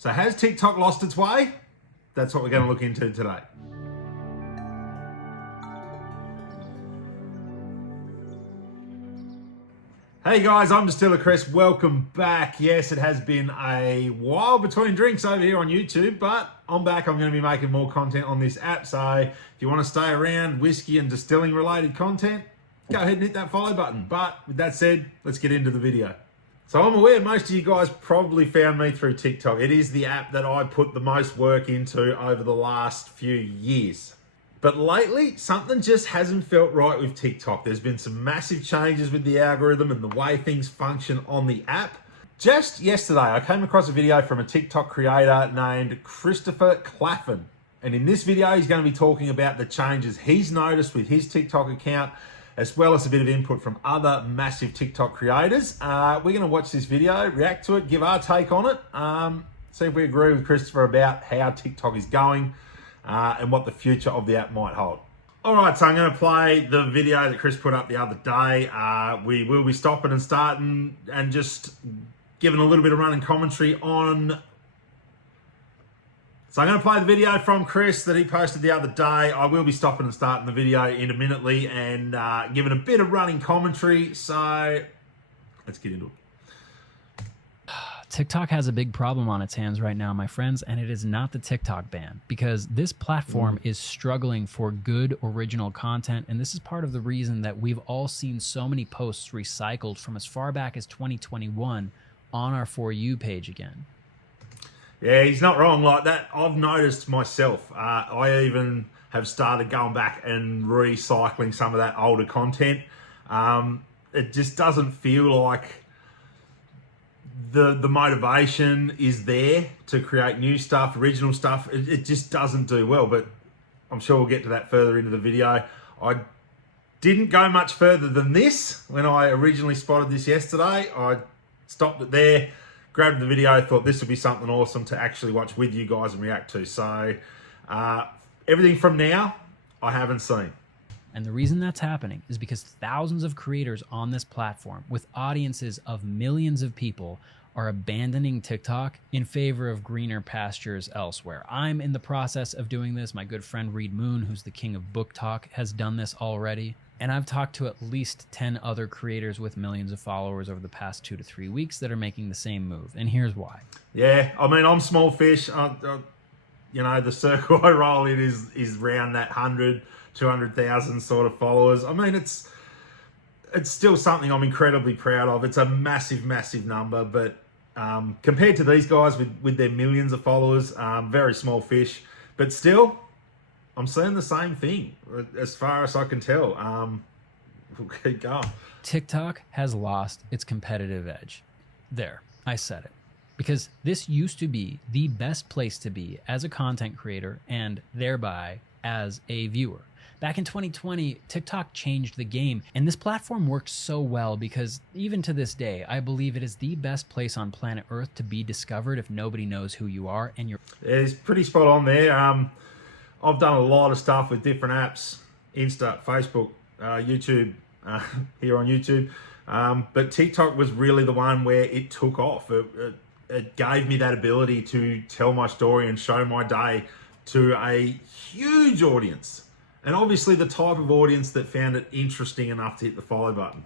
So has TikTok lost its way? That's what we're going to look into today. Hey guys, I'm Distiller.Chris. Welcome back. Yes, it has been a while between drinks over here on YouTube, but I'm back. I'm going to be making more content on this app. So if you want to stay around whiskey and distilling related content, go ahead and hit that follow button. But with that said, let's get into the video. So I'm aware most of you guys probably found me through TikTok. It is the app that I put the most work into over the last few years. But lately, something just hasn't felt right with TikTok. There's been some massive changes with the algorithm and the way things function on the app. Just yesterday, I came across a video from a TikTok creator named Christopher Claflin. And in this video, he's going to be talking about the changes he's noticed with his TikTok account, as well as a bit of input from other massive TikTok creators. We're going to watch this video, react to it, give our take on it, see if we agree with Christopher about how TikTok is going and what the future of the app might hold. All right, so I'm going to play the video that Chris put up the other day. We will be stopping and starting and just giving a little bit of running commentary on. So I'm going to play the video from Chris that he posted the other day. I will be stopping and starting the video intermittently and giving a bit of running commentary. So let's get into it. TikTok has a big problem on its hands right now, my friends, and it is not the TikTok ban, because this platform is struggling for good original content, and this is part of the reason that we've all seen so many posts recycled from as far back as 2021 on our For You page again. Yeah, he's not wrong. Like that, I've noticed myself. I even have started going back and recycling some of that older content. It just doesn't feel like the motivation is there to create new stuff, original stuff. It just doesn't do well, but I'm sure we'll get to that further into the video. I didn't go much further than this when I originally spotted this yesterday. I stopped it there, grabbed the video, thought this would be something awesome to actually watch with you guys and react to. So everything from now, I haven't seen. And the reason that's happening is because thousands of creators on this platform with audiences of millions of people are abandoning TikTok in favor of greener pastures elsewhere. I'm in the process of doing this. My good friend Reed Moon, who's the king of book talk, has done this already. And I've talked to at least 10 other creators with millions of followers over the past 2 to 3 weeks that are making the same move. And here's why. Yeah, I mean, I'm small fish. You know, the circle I roll in is around that 100, 200,000 sort of followers. I mean, it's still something I'm incredibly proud of. It's a massive, massive number, but compared to these guys with their millions of followers, very small fish. But still, I'm seeing the same thing as far as I can tell. We'll keep going. TikTok has lost its competitive edge. There, I said it. Because this used to be the best place to be as a content creator and thereby as a viewer. Back in 2020, TikTok changed the game, and this platform works so well because even to this day, I believe it is the best place on planet Earth to be discovered if nobody knows who you are and you're... It's pretty spot on there. I've done a lot of stuff with different apps, Insta, Facebook, YouTube, here on YouTube. But TikTok was really the one where it took off. It gave me that ability to tell my story and show my day to a huge audience. And obviously the type of audience that found it interesting enough to hit the follow button.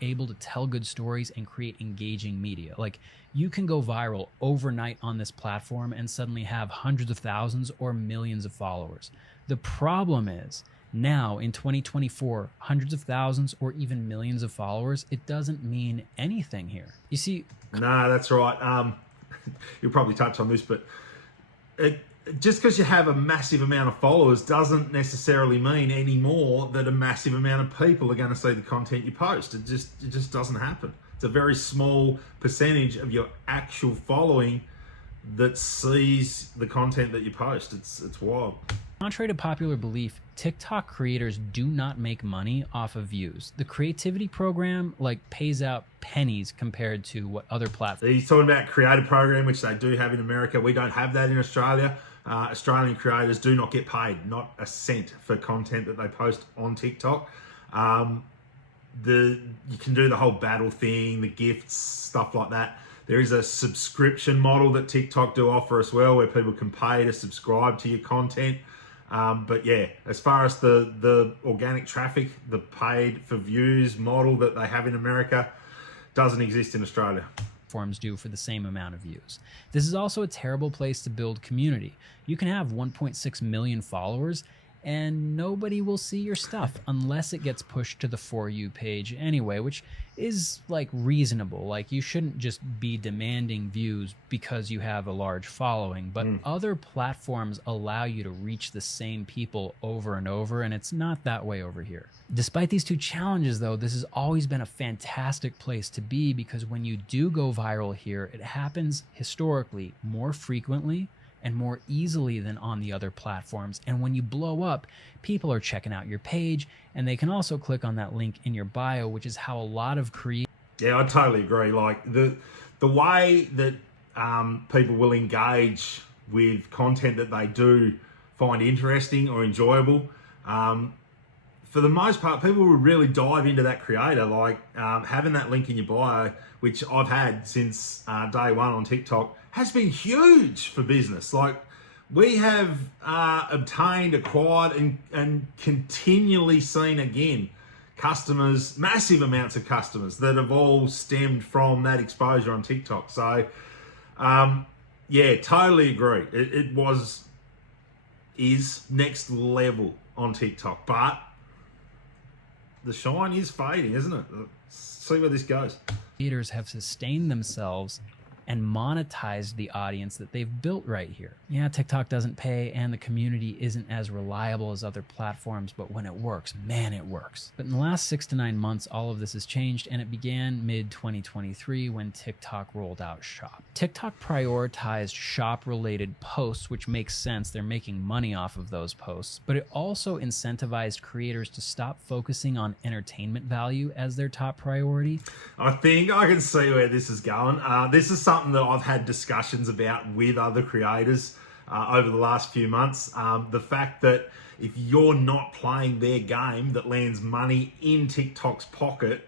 Able to tell good stories and create engaging media. Like, you can go viral overnight on this platform and suddenly have hundreds of thousands or millions of followers. The problem is, now in 2024, hundreds of thousands or even millions of followers, it doesn't mean anything here. You see... No, that's right. You'll probably touch on this, but just because you have a massive amount of followers doesn't necessarily mean anymore that a massive amount of people are going to see the content you post. It just doesn't happen. It's a very small percentage of your actual following that sees the content that you post. It's wild. Contrary to popular belief, TikTok creators do not make money off of views. The creativity program pays out pennies compared to what other platforms. He's talking about creator program, which they do have in America. We don't have that in Australia. Australian creators do not get paid, not a cent for content that they post on TikTok. You can do the whole battle thing, the gifts, stuff like that. There is a subscription model that TikTok do offer as well, where people can pay to subscribe to your content. But yeah, as far as the organic traffic, the paid for views model that they have in America doesn't exist in Australia. Platforms do for the same amount of views. This is also a terrible place to build community. You can have 1.6 million followers and nobody will see your stuff unless it gets pushed to the For You page anyway, which is like reasonable. Like, you shouldn't just be demanding views because you have a large following, but other platforms allow you to reach the same people over and over, and it's not that way over here. Despite these two challenges though, this has always been a fantastic place to be, because when you do go viral here, it happens historically more frequently and more easily than on the other platforms. And when you blow up, people are checking out your page, and they can also click on that link in your bio, which is how a lot of creators... Yeah, I totally agree. Like, the way that people will engage with content that they do find interesting or enjoyable, for the most part, people will really dive into that creator. Like, having that link in your bio, which I've had since day one on TikTok, has been huge for business. Like, we have obtained, acquired, and continually seen again customers, massive amounts of customers that have all stemmed from that exposure on TikTok. So, yeah, totally agree. It is next level on TikTok, but the shine is fading, isn't it? Let's see where this goes. Creators have sustained themselves and monetized the audience that they've built right here. Yeah, TikTok doesn't pay and the community isn't as reliable as other platforms, but when it works, man, it works. But in the last 6 to 9 months, all of this has changed, and it began mid-2023 when TikTok rolled out Shop. TikTok prioritized shop-related posts, which makes sense. They're making money off of those posts, but it also incentivized creators to stop focusing on entertainment value as their top priority. I think I can see where this is going. This is something that I've had discussions about with other creators over the last few months. The fact that if you're not playing their game that lands money in TikTok's pocket,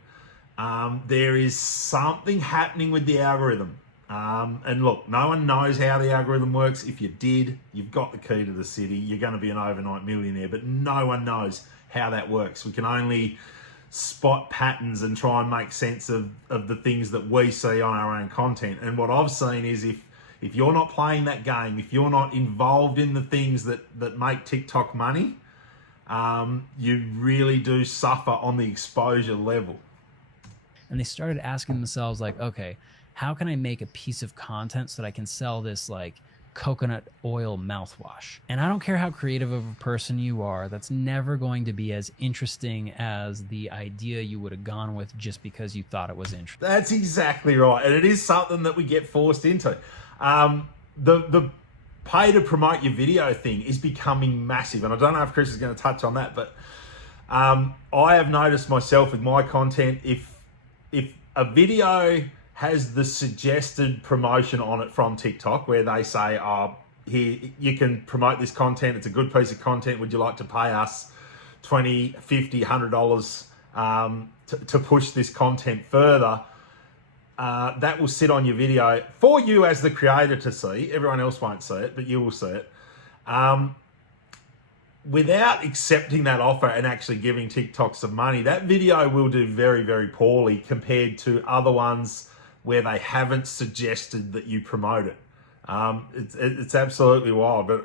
there is something happening with the algorithm. And look, no one knows how the algorithm works. If you did, you've got the key to the city. You're going to be an overnight millionaire, but no one knows how that works. We can only spot patterns and try and make sense of the things that we see on our own content. And what I've seen is if you're not playing that game, if you're not involved in the things that make TikTok money, you really do suffer on the exposure level. And they started asking themselves, like, okay, how can I make a piece of content so that I can sell this, like, coconut oil mouthwash? And I don't care how creative of a person you are, that's never going to be as interesting as the idea you would have gone with just because you thought it was interesting. That's exactly right. And it is something that we get forced into. The pay to promote your video thing is becoming massive. And I don't know if Chris is going to touch on that, but I have noticed myself with my content, if a video has the suggested promotion on it from TikTok, where they say, oh, here, you can promote this content, it's a good piece of content, would you like to pay us $20, $50, $100 to push this content further? That will sit on your video for you as the creator to see. Everyone else won't see it, but you will see it. Without accepting that offer and actually giving TikTok some money, that video will do very, very poorly compared to other ones where they haven't suggested that you promote it. It's absolutely wild, but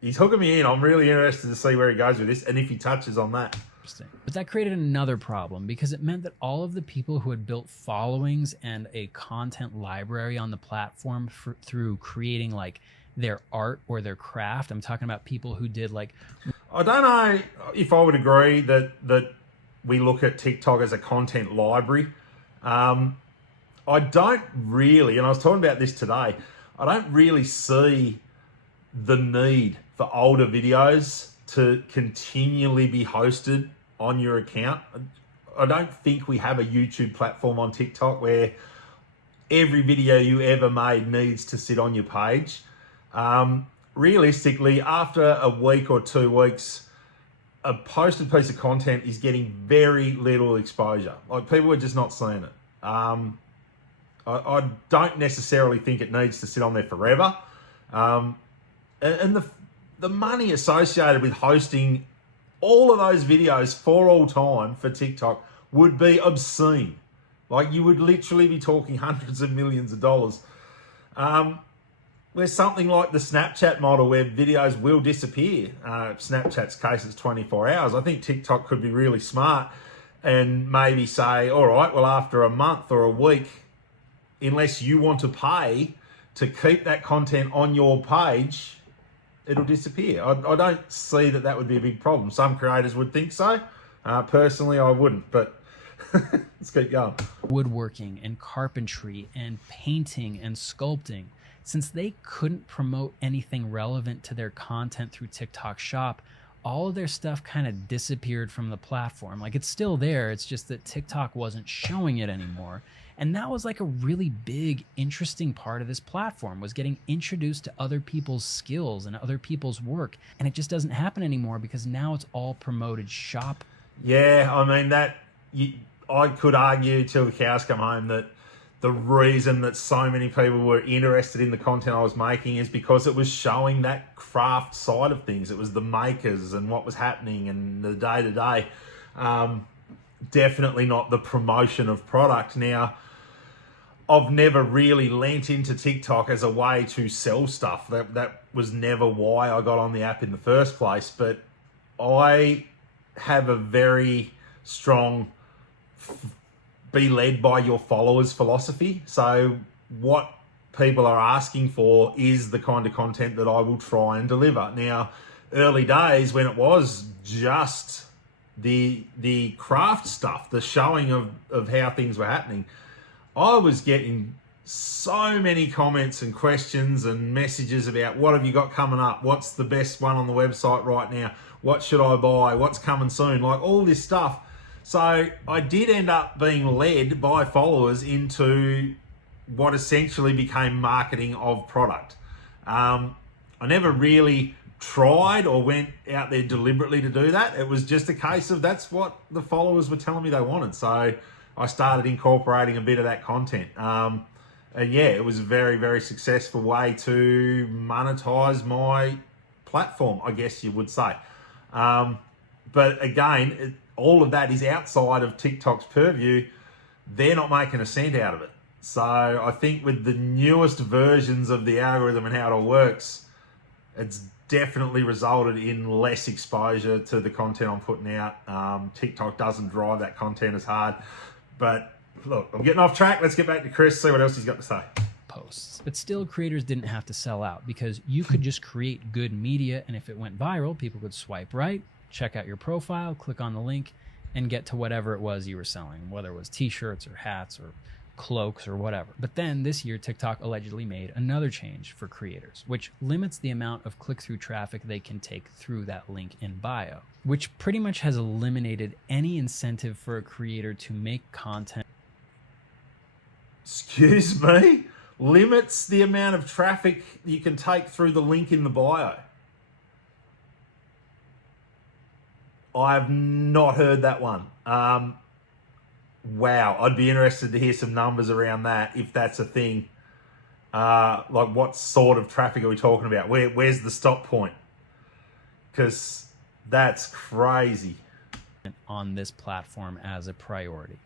he's hooking me in. I'm really interested to see where he goes with this and if he touches on that. But that created another problem, because it meant that all of the people who had built followings and a content library on the platform through creating like their art or their craft, I'm talking about people who did like... I don't know if I would agree that we look at TikTok as a content library. I don't really, and I was talking about this today, I don't really see the need for older videos to continually be hosted on your account. I don't think we have a YouTube platform on TikTok where every video you ever made needs to sit on your page. Realistically, after a week or 2 weeks, a posted piece of content is getting very little exposure. Like, people are just not seeing it. I don't necessarily think it needs to sit on there forever. And the money associated with hosting all of those videos for all time for TikTok would be obscene. Like, you would literally be talking hundreds of millions of dollars. Where's something like the Snapchat model where videos will disappear? Snapchat's case is 24 hours. I think TikTok could be really smart and maybe say, all right, well, after a month or a week, unless you want to pay to keep that content on your page, it'll disappear. I don't see that would be a big problem. Some creators would think so. Personally, I wouldn't, but let's keep going. Woodworking and carpentry and painting and sculpting. Since they couldn't promote anything relevant to their content through TikTok Shop, all of their stuff kind of disappeared from the platform. Like, it's still there, it's just that TikTok wasn't showing it anymore. And that was like a really big, interesting part of this platform, was getting introduced to other people's skills and other people's work. And it just doesn't happen anymore because now it's all promoted shop. Yeah, I mean, I could argue till the cows come home that the reason that so many people were interested in the content I was making is because it was showing that craft side of things. It was the makers and what was happening and the day-to-day. Definitely not the promotion of product. Now, I've never really lent into TikTok as a way to sell stuff. That was never why I got on the app in the first place. But I have a very strong be led by your followers philosophy. So what people are asking for is the kind of content that I will try and deliver. Now, early days when it was just the craft stuff, the showing of how things were happening, I was getting so many comments and questions and messages about what have you got coming up? What's the best one on the website right now? What should I buy? What's coming soon? Like, all this stuff. So I did end up being led by followers into what essentially became marketing of product. I never really tried or went out there deliberately to do that. It was just a case of that's what the followers were telling me they wanted. So I started incorporating a bit of that content. And yeah, it was a very, very successful way to monetize my platform, I guess you would say. But again, all of that is outside of TikTok's purview. They're not making a cent out of it. So I think with the newest versions of the algorithm and how it all works, it's definitely resulted in less exposure to the content I'm putting out. TikTok doesn't drive that content as hard. But look, I'm getting off track. Let's get back to Chris, see what else he's got to say. Posts. But still, creators didn't have to sell out because you could just create good media, and if it went viral, people could swipe right, check out your profile, click on the link, and get to whatever it was you were selling, whether it was t-shirts or hats or cloaks or whatever. But then this year, TikTok allegedly made another change for creators, which limits the amount of click-through traffic they can take through that link in bio, which pretty much has eliminated any incentive for a creator to make content. Excuse me? Limits the amount of traffic you can take through the link in the bio. I've not heard that one. Wow, I'd be interested to hear some numbers around that, if that's a thing. Like, what sort of traffic are we talking about? Where's the stop point? Because that's crazy. On this platform as a priority,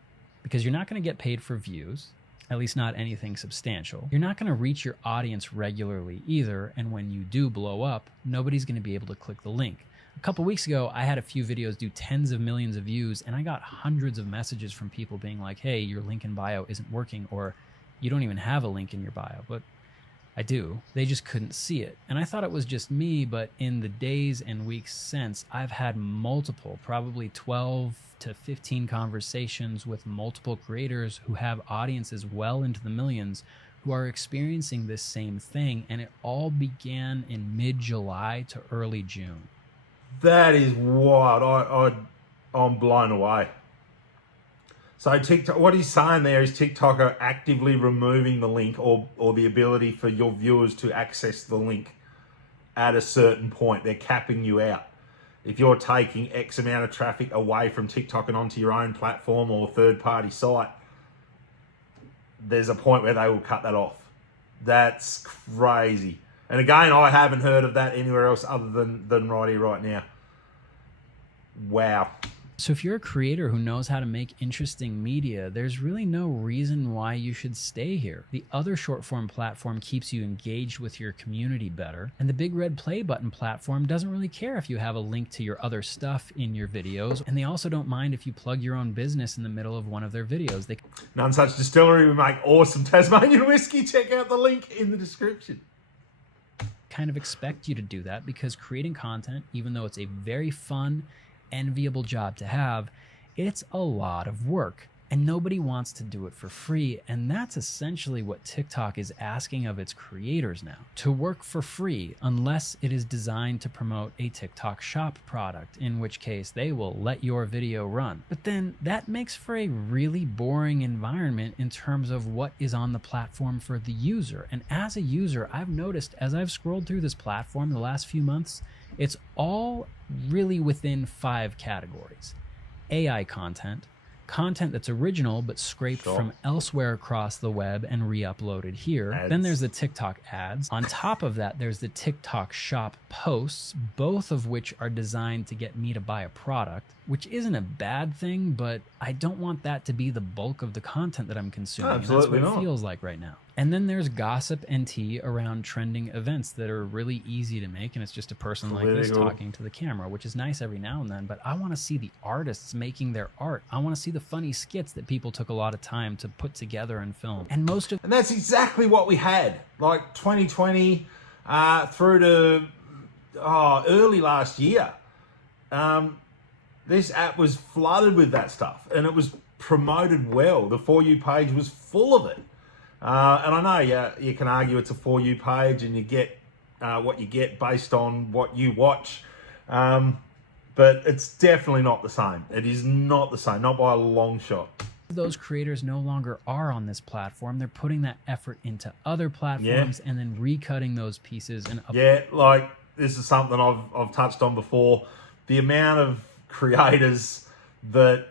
because you're not going to get paid for views, at least not anything substantial. You're not going to reach your audience regularly either, and when you do blow up, nobody's going to be able to click the link. A couple weeks ago, I had a few videos do tens of millions of views, and I got hundreds of messages from people being like, hey, your link in bio isn't working, or you don't even have a link in your bio. But I do. They just couldn't see it. And I thought it was just me, but in the days and weeks since, I've had multiple, probably 12 to 15 conversations with multiple creators who have audiences well into the millions who are experiencing this same thing. And it all began in mid-July to early June. That is wild. I'm blown away. So TikTok, what he's saying there is TikTok are actively removing the link or the ability for your viewers to access the link at a certain point. They're capping you out. If you're taking X amount of traffic away from TikTok and onto your own platform or third-party site, there's a point where they will cut that off. That's crazy. And again, I haven't heard of that anywhere else other than right here, right now. Wow. So if you're a creator who knows how to make interesting media, there's really no reason why you should stay here. The other short form platform keeps you engaged with your community better, and the big red play button platform doesn't really care if you have a link to your other stuff in your videos, and they also don't mind if you plug your own business in the middle of one of their videos. None Such Distillery, we make awesome Tasmanian whiskey. Check out the link in the description. Kind of expect you to do that because creating content, even though it's a very fun, enviable job to have, it's a lot of work and nobody wants to do it for free. And that's essentially what TikTok is asking of its creators now, to work for free, unless it is designed to promote a TikTok shop product, in which case they will let your video run. But then that makes for a really boring environment in terms of what is on the platform for the user. And as a user, I've noticed as I've scrolled through this platform the last few months, it's all really within 5 categories. AI content, content that's original but scraped from elsewhere across the web and re-uploaded here. Ads. Then there's the TikTok ads. On top of that, there's the TikTok shop posts, both of which are designed to get me to buy a product, which isn't a bad thing, but I don't want that to be the bulk of the content that I'm consuming. Absolutely That's what not. it feels like right now. And then there's gossip and tea around trending events that are really easy to make, and it's just a person like this talking to the camera, which is nice every now and then, but I want to see the artists making their art. I want to see the funny skits that people took a lot of time to put together and film. And that's exactly what we had, like 2020 through to early last year. This app was flooded with that stuff, and it was promoted well. The For You page was full of it. And I know you can argue it's a For You page and you get what you get based on what you watch, but it's definitely not the same. It is not the same, not by a long shot. Those creators no longer are on this platform. They're putting that effort into other platforms and then recutting those pieces. And like this is something I've touched on before. The amount of creators that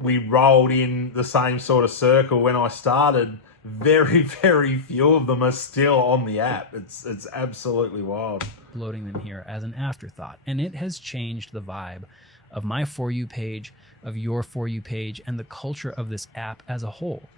we rolled in the same sort of circle when I started, very, very few of them are still on the app. It's absolutely wild. Loading them here as an afterthought. And it has changed the vibe of my For You page, of your For You page, and the culture of this app as a whole.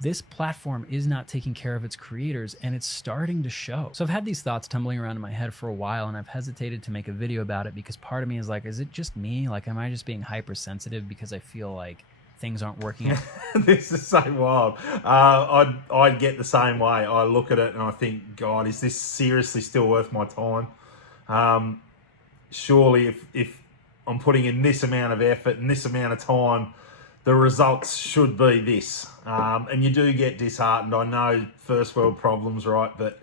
This platform is not taking care of its creators, and it's starting to show. So I've had these thoughts tumbling around in my head for a while, and I've hesitated to make a video about it because part of me is like, is it just me? Like, am I just being hypersensitive because I feel like things aren't working out? This is so wild. I'd get the same way. I look at it and I think, God, is this seriously still worth my time? Surely if I'm putting in this amount of effort and this amount of time, the results should be this. And you do get disheartened. I know first world problems, right? But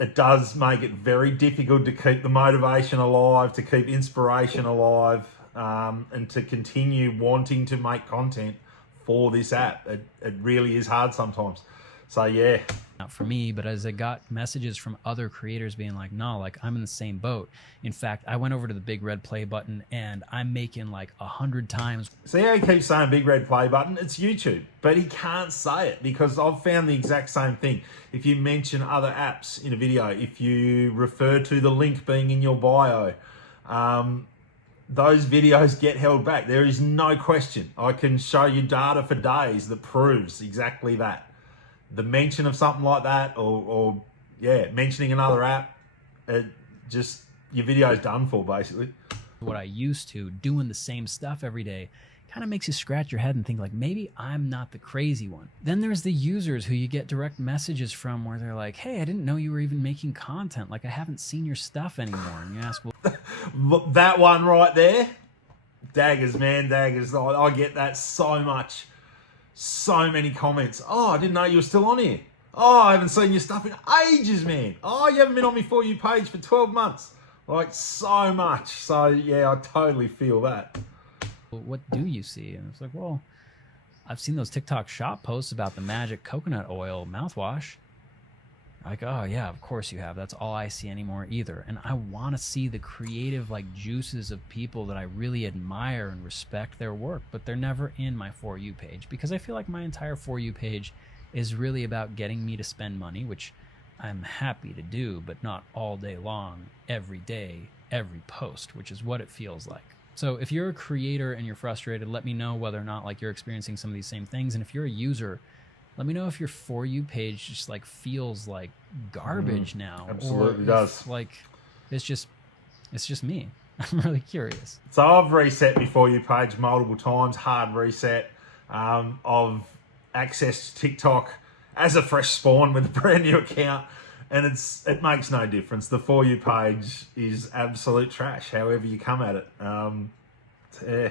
it does make it very difficult to keep the motivation alive, to keep inspiration alive, and to continue wanting to make content for this app. It really is hard sometimes. So yeah. Not for me, but as I got messages from other creators being like, no, like I'm in the same boat. In fact, I went over to the big red play button and I'm making like 100 times. See how he keeps saying big red play button? It's YouTube, but he can't say it because I've found the exact same thing. If you mention other apps in a video, if you refer to the link being in your bio, those videos get held back. There is no question. I can show you data for days that proves exactly that. The mention of something like that or mentioning another app, your video's done for basically. What I used to, doing the same stuff every day, kind of makes you scratch your head and think like, maybe I'm not the crazy one. Then there's the users who you get direct messages from where they're like, hey, I didn't know you were even making content. Like I haven't seen your stuff anymore. And you ask, well, that one right there, daggers, man, daggers. I get that so much. So many comments. Oh, I didn't know you were still on here. Oh, I haven't seen your stuff in ages, man. Oh, you haven't been on my For You page for 12 months. Like, so much. So, yeah, I totally feel that. What do you see? And it's like, well, I've seen those TikTok shop posts about the magic coconut oil mouthwash. Like, oh yeah, of course you have. That's all I see anymore either. And I want to see the creative like juices of people that I really admire and respect their work, but they're never in my For You page, because I feel like my entire For You page is really about getting me to spend money, which I'm happy to do, but not all day long, every day, every post, which is what it feels like. So if you're a creator and you're frustrated, let me know whether or not like you're experiencing some of these same things. And if you're a user, let me know if your For You page just like feels like garbage now. Absolutely or does. if, like it's just me. I'm really curious. So I've reset my For You page multiple times, hard reset. I've accessed TikTok as a fresh spawn with a brand new account, and it makes no difference. The For You page is absolute trash, however you come at it. Yeah.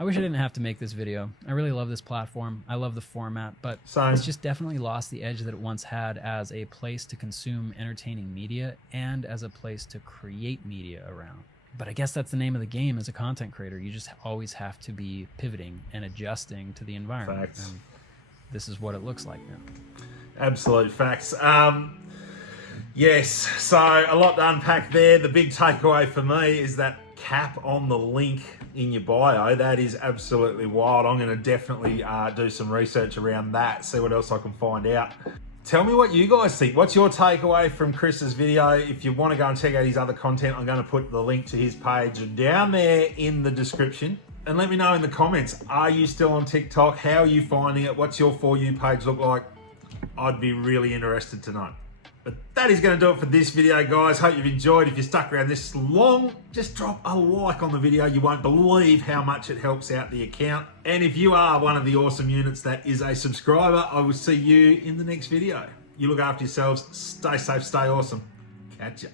I wish I didn't have to make this video. I really love this platform. I love the format, but Same. It's just definitely lost the edge that it once had as a place to consume entertaining media and as a place to create media around. But I guess that's the name of the game as a content creator. You just always have to be pivoting and adjusting to the environment. Facts. And this is what it looks like now. Absolute facts. Yes, so a lot to unpack there. The big takeaway for me is that cap on the link in your bio. That is absolutely wild. I'm going to definitely do some research around that, see what else I can find out. Tell me what you guys think. What's your takeaway from Chris's video? If you want to go and check out his other content, I'm going to put the link to his page down there in the description. And let me know in the comments, are you still on TikTok? How are you finding it? What's your For You page look like? I'd be really interested to know. But that is going to do it for this video, guys. Hope you've enjoyed. If you stuck around this long, just drop a like on the video. You won't believe how much it helps out the account. And if you are one of the awesome units that is a subscriber, I will see you in the next video. You look after yourselves. Stay safe, stay awesome. Catch ya.